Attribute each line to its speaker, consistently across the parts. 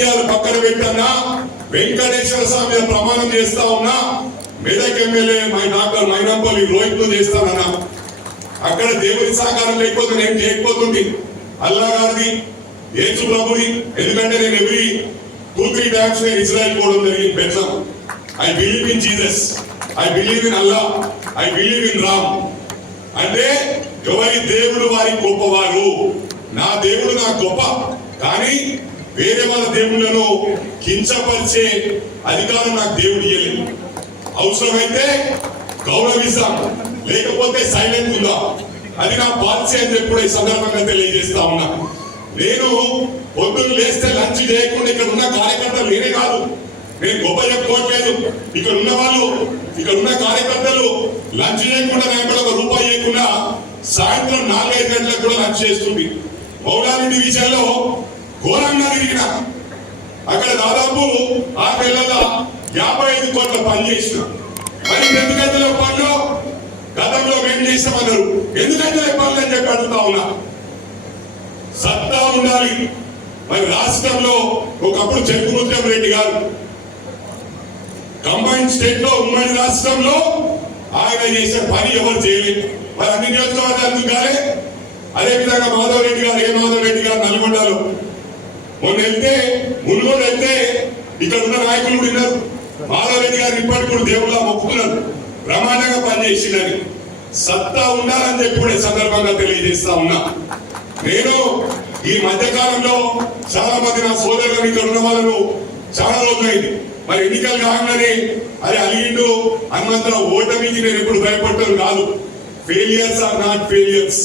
Speaker 1: రాజకీయాలు పక్కన పెట్టన్నా వెంకటేశ్వర స్వామి ప్రమాణం చేస్తా ఉన్నా Medak MLA my doctor Mynampally Rohit చేస్తానన్నా అక్కడ దేవుడి సహకారం లేకపోతే నేను చేయకపోతుంది అల్లా గారిది యేసు ప్రభుని ఎందుకంటే నేను ఎవ్రీ టూ త్రీ టైమ్స్ నేను ఇజ్రాయల్ పోవడం జరిగింది పెద్దాం I believe in Jesus I believe in Allah I believe in Ram అంటే ఎవరి దేవుడు వారి గొప్పవారు? నా దేవుడు నా గొప్ప. కానీ వేరే వాళ్ళ దేవుళ్ళను కించపరిచే అధికారం నాకు దేవుడు ఇవ్వలేదు అవసరమైతే గౌరవిస్తాం. లేకపోతే సైలెంట్ ఉందా? అది నా పాలసీ అని చెప్పి కూడా ఈ సందర్భంగా తెలియజేస్తా ఉన్నా. నేను పొద్దున్న లేస్తే లంచ్ చేయకుండా ఇక్కడ ఉన్న కార్యకర్తలు నేనే కాదు. నేను గొప్ప చెప్పుకోవట్లేదు. ఇక్కడ ఉన్న వాళ్ళు ఇక్కడ ఉన్న కార్యకర్తలు లంచ్ చేయకుండా నేను కూడా ఒక రూపాయి చేయకుండా సాయంత్రం నాలుగైదు గంటలకు కూడా లంచ్ చేస్తుంది మౌలారెడ్డి విషయంలో ఘోరంగా తిరిగిన. అక్కడ దాదాపు ఆ నెలల యాభై ఐదు కోట్ల పని చేసిన. మరి ఎందుకంటే గంటల పనులు గతంలో మేము చేసామన్నారు ఎందుకు పనులు అని చెప్పి అడుగుతా ఉన్నా. సత్తా ఉండాలి. మరి రాష్ట్రంలో ఒకప్పుడు చెరుకుముత్యం రెడ్డి గారు. కంబైన్ స్టేట్లో ఉమ్మడి రాష్ట్రంలో ఆయన చేసే పని ఎవరు చేయలేదు. మరి అన్ని నియోజకవర్గాలు కాలే? అదే విధంగా మాధవ్ రెడ్డి గారు ఏ మాధవ్ రెడ్డి గారు నల్గొండలో మొన్న వెళ్తే మునుగోడు వెళ్తే ఇక్కడ ఉన్న నాయకులు కూడా విన్నారు. మాధవరెడ్డి గారు ఇప్పటికి కూడా దేవుళ్ళ మొక్కుతున్నారు. ప్రమాణంగా పనిచేసిందని. సత్తా ఉండాలని చెప్పి కూడా సందర్భంగా తెలియజేస్తా ఉన్నా. నేను ఈ మధ్య కాలంలో చాలా మంది నా సోదరులు ఇక్కడ ఉన్న వాళ్ళను చాలా రోజులైంది. మరి ఎన్నికలు కాగానే అరే అలిగిండు హనుమంతరావు ఓటమికి నేను ఎప్పుడు భయపడతాను కాదు. Failures are not failures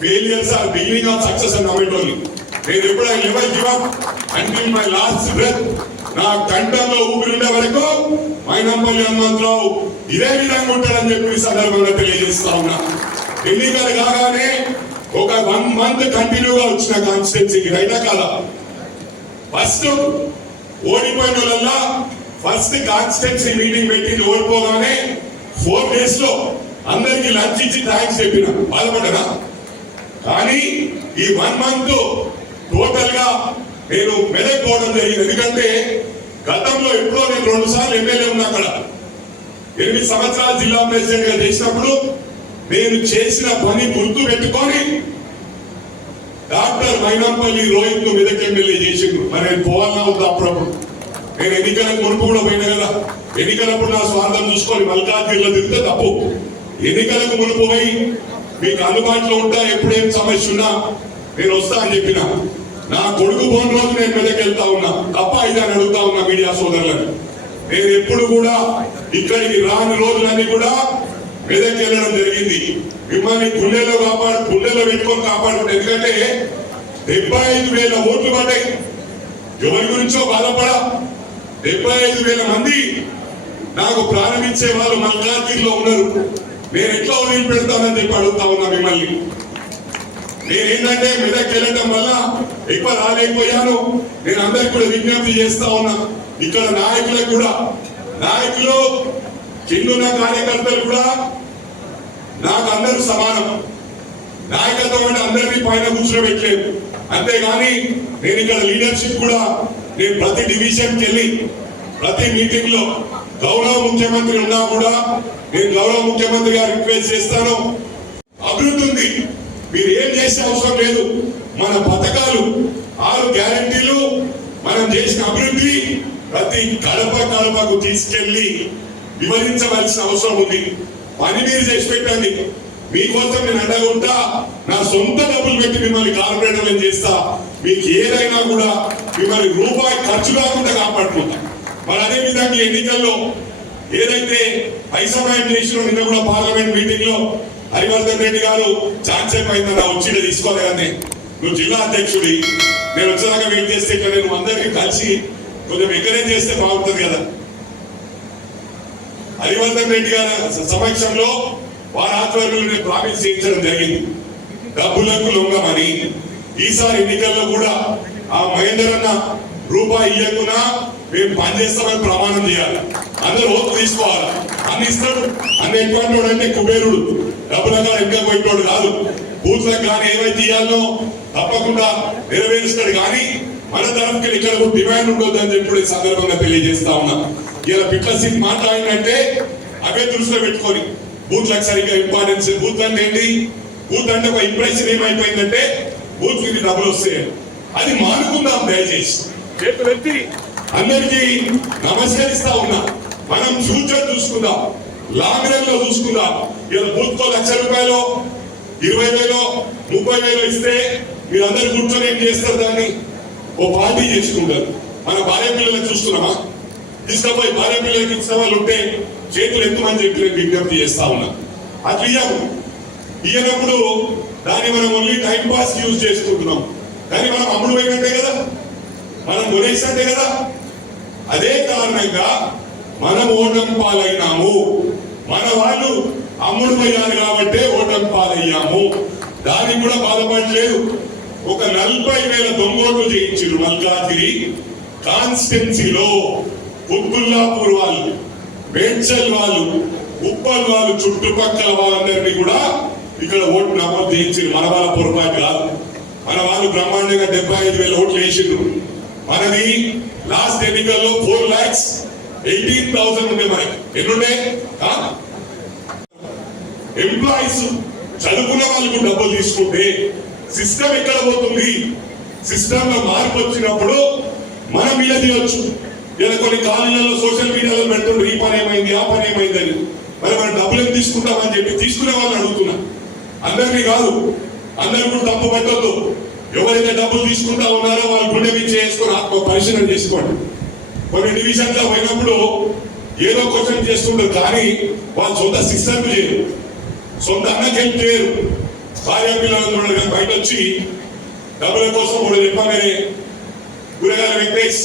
Speaker 1: failures are beginning of success అని నమ్మేటోళ్ళు నేను ఎప్పుడు యువ నెవర్ అంటే మై లాస్ట్ బ్రెత్ నా కంఠంలో ఊపిరి ఉండే వరకు మైనంపల్లి హనుమంతరావు ఇదే విధంగా ఉంటాడని చెప్పి సందర్భంగా తెలియజేస్తా ఉన్నా. ఎన్నికలు కాగానే ఒక వన్ మంత్ కంటిన్యూగా వచ్చిన కాన్స్టిట్యున్సీకి రైటా కాదా ఫస్ట్ ఓడిపోయిన వాళ్ళ ఫస్ట్ కాన్స్టిట్యున్సీ మీటింగ్ పెట్టింది. ఓడిపోగానే ఫోర్ డేస్లో అందరికి లంచ్ ఇచ్చి థ్యాంక్స్ చెప్పిన. బాధపడ్డా కానీ ఈ వన్ మంత్ టోటల్గా నేను మెదక్ పోవడం జరిగింది ఎందుకంటే గతంలో ఎప్పుడో నేను రెండు సార్లు ఎమ్మెల్యే ఉన్నా అక్కడ. ఎనిమిది సంవత్సరాలు జిల్లా ప్రెసిడెంట్గా చేసినప్పుడు నేను చేసిన పని గుర్తు పెట్టుకొని డాక్టర్ మైనంపల్లి రోహిత్ను మెదక్ ఎమ్మెల్యే చేసిండు. మరి నేను పోవాలన్నా వద్దా అప్పుడప్పుడు? నేను ఎన్నికలకు మునుపు కూడా పోయినా కదా. ఎన్నికలప్పుడు నా స్వార్థం చూసుకొని మల్కాజ్గిరిలో తిరిగితే తప్పు. ఎన్నికలకు మునుపు పోయి మీకు అందుబాటులో ఉంటా ఎప్పుడేం సమస్య ఉన్నా నేను వస్తా అని చెప్పిన. నా కొడుకు పోని రోజు నేను మెదక్ వెళ్తా ఉన్నా. తప్ప ఇది అని అడుగుతా ఉన్నా మీడియా సోదరులను. నేను ఎప్పుడు కూడా ఇక్కడికి రాని రోజులన్నీ కూడా మెదక్ వెళ్ళడం జరిగింది. మిమ్మల్ని గుండెలో కాపాడు గుండెలో పెట్టుకొని కాపాడుకుంటే ఎందుకంటే డెబ్బై ఐదు వేల ఓట్లు పడ్డాయి. ఎవరి గురించో బాధపడ. డెబ్బై ఐదు వేల మంది నాకు ప్రారంభించే వాళ్ళు మల్కాజ్గిరిలో ఉన్నారు. నేను ఎట్లా వదిలి పెడతానని చెప్పి అడుగుతా ఉన్నా మిమ్మల్ని. నేనేంటంటే మెదక్ వెళ్ళటం వల్ల ఎక్కువ రాలేకపోయాను. నేను అందరికి కూడా విజ్ఞప్తి చేస్తా ఉన్నా. ఇక్కడ నాయకులకు కూడా నాయకులు కిందున్న కార్యకర్తలు కూడా నాకు అందరూ సమానం. నాయకత్వం అంటే అందరినీ పైన కూర్చోబెట్టలేదు. అంతేగాని నేను ఇక్కడ లీడర్షిప్ కూడా నేను ప్రతి డివిజన్కి వెళ్ళి ప్రతి మీటింగ్లో గౌరవ ముఖ్యమంత్రి ఉన్నా కూడా నేను గౌరవ ముఖ్యమంత్రి గారు రిక్వెస్ట్ చేస్తాను. అభివృద్ధి ఉంది. మీరు ఏం చేసే అవసరం లేదు. మన పథకాలు ఆరు గ్యారంటీలు మనం చేసిన అభివృద్ధి ప్రతి కడప కడపకు తీసుకెళ్ళి వివరించవలసిన అవసరం ఉంది. పని మీరు చేసి పెట్టండి. మీకోసం నేను అండగుంటా నా సొంత డబ్బులు పెట్టి మిమ్మల్ని కార్పొరేటర్లను చేస్తా. మీకు ఏదైనా కూడా మిమ్మల్ని రూపాయి ఖర్చు కాకుండా కాపాడుకుంటా. మరి అదే విధంగా ఎన్నికల్లో ఏదైతే పైసా చేసిన నిన్న కూడా పార్లమెంట్ మీటింగ్లో హరివర్ధన్ రెడ్డి గారు ఛాన్స్ అయిపోయింది నా వచ్చి తీసుకోవాలి కానీ నువ్వు జిల్లా అధ్యక్షుడి నేను వచ్చేదాకా వెయిట్ చేస్తే ఇక్కడ నేను అందరికీ కలిసి కొంచెం ఎంకరేజ్ చేస్తే బాగుంటుంది కదా. హరివర్ధన్ రెడ్డి గారి సమక్షంలో వారి ఆధ్వర్యంలో నేను ప్రామిస్ చేయించడం జరిగింది. డబ్బులకు లొంగమని. ఈసారి ఎన్నికల్లో కూడా ఆ మహేందర్ అన్న రూపాయి ఇవ్వకుండా మేము పనిచేస్తామని ప్రమాణం చేయాలి. అందరూ ఓపు తీసుకోవాలి. అన్ని ఇస్తాడు. అన్ని ఎక్కువ అంటే కుబేరుడు. డబ్బులుగా ఇంకా పోయినోడు కాదు. బూత్లకు కానీ ఏవైతే ఇవ్వాలో తప్పకుండా నెరవేరుస్తాడు. కానీ మన తరఫుకి ఇక్కడ కూడా డిమాండ్ ఉండొద్దు అని చెప్పి సందర్భంగా తెలియజేస్తా ఉన్నా. ఇలా పిట్ల సీట్ మాట్లాడినంటే అవే దృష్టిలో పెట్టుకొని బూత్లకు సరిగ్గా ఇంపార్టెన్స్ బూత్ అంటే ఏంటి? బూత్ అంటే ఒక ఇంప్రెషన్ ఏమైపోయిందంటే బూత్కి డబ్బులు వస్తాయి అది మానుకుందాం దయచేసి. అందరికీ నమస్కరిస్తా ఉన్నా. మనం ఫ్యూచర్ చూసుకుందాం. లాంగ్ రన్లో చూసుకుందాం. ఇలా బూత్ లక్ష రూపాయలు ఇరవై వేలు ముప్పై వేలు ఇస్తే మీరందరూ కూర్చొని ఏం చేస్తారు దాన్ని? ఓ పార్టీ చేసుకుంటారు. మన భార్య పిల్లలకు చూస్తున్నామా? తీసుకపోయి భార్య పిల్లలకి ఇచ్చిన వాళ్ళు ఉంటే చేతులు ఎత్తుమని చెప్పి నేను విజ్ఞప్తి చేస్తా ఉన్నా. అది ఇయ్యము. ఇయ్యనప్పుడు దాన్ని మనం ఓన్లీ టైం పాస్ యూజ్ చేసుకుంటున్నాం. కానీ మనం అమ్ముడు పోయినట్టే కదా? మనం కొనేసినట్టే కదా? అదే కారణంగా మనం ఓటం పాలైనాము. మన వాళ్ళు అమ్ముడు కాబట్టి కాబట్టే ఓటం పాలయ్యాము. దానికి కూడా బాధపడలేదు. ఒక నలభై వేల దొంగోట్లు చేయించారు మల్కాజిరి కాన్స్టెన్సీలో కుత్బుల్లాపూర్ వాళ్ళు మేడ్చల్ వాళ్ళు ఉప్పల్ వాళ్ళు చుట్టుపక్కల వాళ్ళందరినీ కూడా ఇక్కడ ఓటు నమోదు చేయించారు మన వాళ్ళ పొరపాటు కాదు. మన వాళ్ళు బ్రహ్మాండంగా డెబ్బై ఐదు వేల ఓట్లు వేసిండ్రు మనది లాస్ట్ ఎన్నికల్లో ఫోర్ లాక్స్ ఎయిటీన్ థౌసండ్ ఉండే మనకి ఎన్నుండే? ఎంప్లాయీస్ చదువుకున్న వాళ్ళకు డబ్బులు తీసుకుంటే సిస్టమ్ ఎక్కడ పోతుంది? సిస్టమ్లో మార్పు వచ్చినప్పుడు మనం మీద తీయొచ్చు ఇలా కొన్ని కాలనీలలో సోషల్ మీడియాలో పెడుతుండ్రు. ఈ పని ఏమైంది? ఆ పని ఏమైంది అని. మరి మనం డబ్బులు ఏం తీసుకుంటామని చెప్పి తీసుకునే వాళ్ళని అడుగుతున్నా. అందరినీ కాదు. అందరు కూడా డబ్బు పెట్టద్దు. ఎవరైతే డబ్బులు తీసుకుంటా ఉన్నారో వాళ్ళు గుండె మీద చేసుకొని ఆత్మ పరిశీలన చేసుకోండి. కొన్ని డివిజన్లో పోయినప్పుడు ఏదో క్వశ్చన్ చేస్తుంటారు కానీ వాళ్ళు సొంత సిస్టర్కు చేయరు సొంత అన్నకి హెల్ప్ చేయరు. భార్య పిల్లలు బయట వచ్చి డబ్బుల కోసం కూడా చెప్పగానే కూరగాయల వెంకటేష్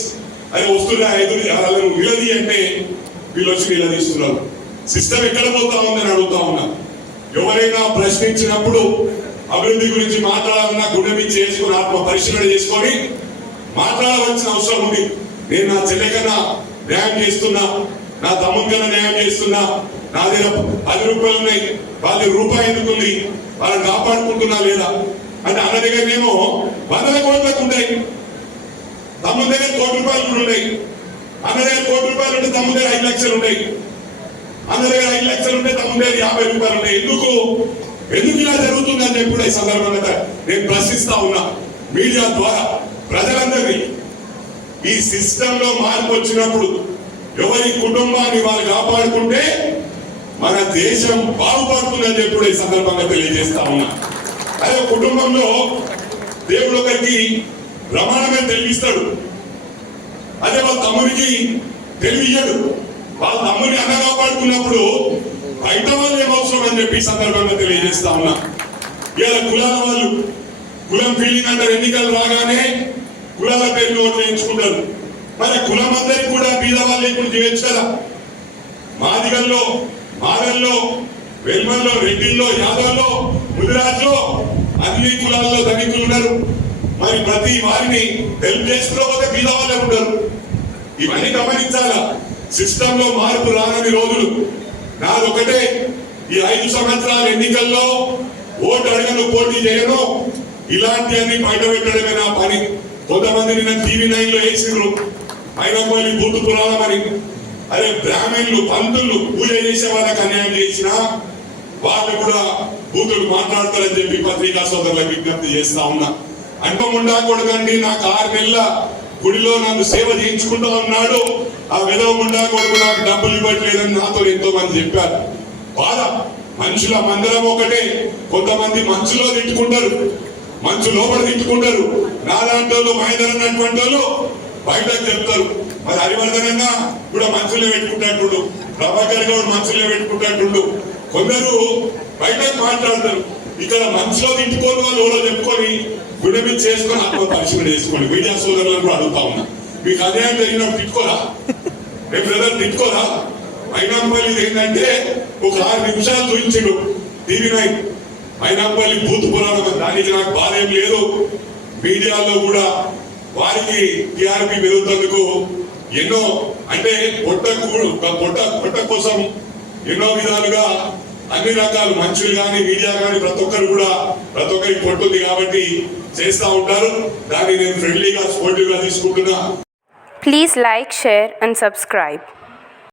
Speaker 1: అది వస్తున్నా ఎదురు వాళ్ళను నిలది అంటే వీళ్ళు వచ్చి నిలదీస్తున్నారు. సిస్టమ్ ఎక్కడ పోతా ఉందని అడుగుతా ఉన్నా. ఎవరైనా ప్రశ్నించినప్పుడు అభివృద్ధి గురించి మాట్లాడాలన్నా గుండె మీద చేసుకుని ఆత్మ పరిశీలన చేసుకొని మాట్లాడవలసిన అవసరం ఉంది. నేను నా చెల్లెకన్నా న్యాయం చేస్తున్నా నా తమ్ముకన్నా న్యాయం చేస్తున్నా నా దగ్గర పది రూపాయలు ఉన్నాయి వాళ్ళ రూపాయి ఎందుకు ఉంది వాళ్ళని కాపాడుకుంటున్నా లేదా? అంటే అన్న దగ్గరనేమో వందల కోట్లకు ఉంటాయి. తమ్ముని దగ్గర కోటి రూపాయలు కూడా ఉన్నాయి. అన్న దగ్గర కోటి రూపాయలు ఉంటే తమ్ముని దగ్గర ఐదు లక్షలు ఉన్నాయి అన్న దగ్గర ఐదు లక్షలు ఉంటే తమ్ముని దగ్గర యాభై రూపాయలు ఉన్నాయి ఎందుకు? ఎందుకు ఇలా జరుగుతుంది? అని చెప్పి ఈ సందర్భంగా నేను ప్రశ్నిస్తా ఉన్నా. మీడియా ద్వారా ప్రజలందరినీ ఈ సిస్టమ్లో మార్పు వచ్చినప్పుడు ఎవరి కుటుంబాన్ని వాళ్ళు కాపాడుకుంటే మన దేశం బాగుపడుతుందని చెప్పి ఈ సందర్భంగా తెలియజేస్తా ఉన్నా. అదే కుటుంబంలో దేవుడు ఒకరికి ప్రమాణమే తెలివిస్తాడు అదే వాళ్ళ తమ్ముడికి తెలివియ్యడు వాళ్ళ తమ్ముడిని అన్న కాపాడుకున్నప్పుడు బయట వాళ్ళు ఏమవసరం అని చెప్పి సందర్భంగా తెలియజేస్తా ఉన్నా. ఇవాళ కులాల వాళ్ళు కులం ఫీలింగ్ అంటారు. ఎన్నికలు రాగానే కులాల పేర్లు ఓట్లు వేయించుకుంటారు. మరి కులం అందరికి కూడా బీద లేకుండా ఇప్పుడు చేయొచ్చు కదా మాదిగల్లో మాదల్లో వెల్మల్లో రెడ్డిల్లో యాదవ్లో ముదిరాజ్లో అన్ని కులాల్లో దళితులు ఉన్నారు. మరి ప్రతి వారిని హెల్ప్ చేసుకోకపోతే బీద ఉంటారు. ఇవన్నీ గమనించాలా? సిస్టమ్లో మార్పు రానని రోజులు. నాదొకటే ఈ ఐదు సంవత్సరాల ఎన్నికల్లో ఓటు అడగను పోటీ చేయను. ఇలాంటివన్నీ బయట పెట్టడమే నా పని. కొంతమంది నిన్న టీవీ నైన్లో వేసిండ్రు అయినపల్లి బూతు పురాణం అని అరే బ్రాహ్మణులు పంతులు పూజ చేసే వాళ్ళకి అన్యాయం చేసిన వాళ్ళు కూడా బూతులు మాట్లాడతారని చెప్పి పత్రికా సోదరులకు విజ్ఞప్తి చేస్తా ఉన్నా. అంతం ఉండకూడదండి నాకు ఆరు నెలల గుడిలో నన్ను సేవ చేయించుకుంటూ ఉన్నాడు. ఆ విధవ కొడుకు నాకు డబ్బులు ఇవ్వట్లేదని నాతో ఎంతో మంది చెప్పారు. బాధ. మనుషుల మందరం ఒకటే. కొంతమంది మంచులో తిట్టుకుంటారు. మంచు లోపల తిట్టుకుంటారు. నాలాంటి వాళ్ళు మహేందర్ అన్నటువంటి వాళ్ళు బయటకు చెప్తారు. మరి హరివర్ధనంగా కూడా మంచులే పెట్టుకుంటాడు ప్రభాకర్ గౌడ్ మంచులే పెట్టుకుంటాడు కొందరు బయటకు మాట్లాడతారు. ఇక్కడ మనసులో తిట్టుకొని వాళ్ళు ఎవరో చెప్పుకొని గుండె చేసుకొని ఆత్మ పరిశీలన చేసుకోండి. మీడియా సోదరులను కూడా అడుగుతా ఉన్నా. మీకు అన్యాయం జరిగినప్పుడు తిట్టుకోరా? రేపు బ్రదర్ తిట్టుకోరా? మైనాంపల్లి ఏంటంటే ఒక ఆరు నిమిషాలు చూపించడు. TV nine. మైనాంపల్లి బూత్ పురాణం. దానికి నాకు బాధ ఏం లేదు. మీడియాలో కూడా వారికి టీఆర్పీ పెరుగుతందుకు ఎన్నో అంటే పొట్ట పొట్ట పొట్ట కోసం ఎన్నో విధాలుగా అన్ని రకాల మంచులు కానీ మీడియా కానీ ప్రతి ఒక్కరు కూడా ప్రతి ఒక్కరికి పొట్టుంది కాబట్టి చేస్తా ఉంటారు. దాన్ని నేను ఫ్రెండ్లీగా స్పోర్టివ్గా తీసుకుంటున్నా.
Speaker 2: Please like share and subscribe